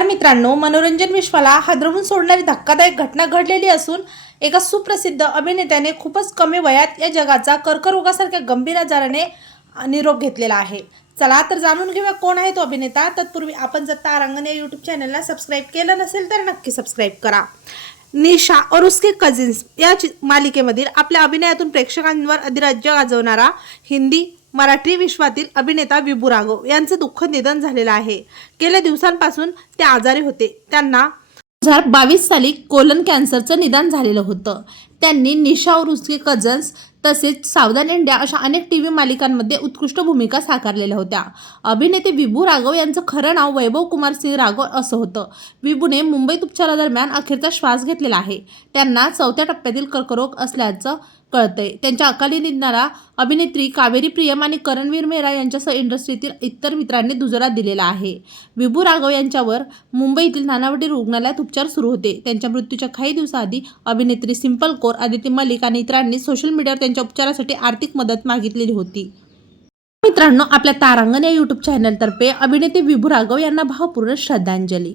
नमस्कार मित्रांनो मनोरंजन विश्वाला हादरवून सोडणारी धक्कादायक घटना घडलेली असून एका सुप्रसिद्ध अभिनेत्याने खूपच कमी वयात या जगाचा कर्करोगासारख्या गंभीर आजाराने निरोप घेतलेला आहे. चला तर जाणून घेऊया कोण आहे तो अभिनेता. तत्पूर्वी आपण जर तारांगण या यूट्यूब चॅनलला सबस्क्राईब केलं नसेल तर नक्की सबस्क्राईब करा. निशा और उसके कझिन्स या चि- मालिकेमधील आपल्या अभिनयातून प्रेक्षकांवर अधिराज्य गाजवणारा हिंदी मराठी विश्वातील अभिनेता विभू राघव यांचं दुःखद निधन झालेलं आहे. गेल्या दिवसांपासून ते आजारी होते. त्यांना दोन हजार बावीस साली कोलन कॅन्सरचं निदान झालेलं होतं. त्यांनी निशा और उसके कझन्स तसेच सावधान इंडिया अशा अनेक टी व्ही मालिकांमध्ये उत्कृष्ट भूमिका साकारलेल्या होत्या. अभिनेते विभू राघव यांचं खरं नाव वैभव कुमार सिंह राघव असं होतं. विभूने मुंबईत उपचारादरम्यान अखेरचा श्वास घेतलेला आहे. त्यांना चौथ्या टप्प्यातील कर्करोग असल्याचं कळतंय. त्यांच्या अकाली निधनाला अभिनेत्री कावेरी प्रियम आणि करणवीर मेहरा यांच्यासह इंडस्ट्रीतील इतर मित्रांनी दुजोरा दिलेला आहे. विभू राघव यांच्यावर मुंबईतील नानावटी रुग्णालयात उपचार सुरू होते. त्यांच्या मृत्यूच्या काही दिवसाआधी अभिनेत्री सिंपल कौर आदिती मलिक आणि इतरांनी सोशल मीडियावर त्यांच्या उपचारासाठी आर्थिक मदत मागितलेली होती. मित्रांनो आपल्या तारांगण या युट्यूब चॅनलतर्फे अभिनेते विभू राघव यांना भावपूर्ण श्रद्धांजली.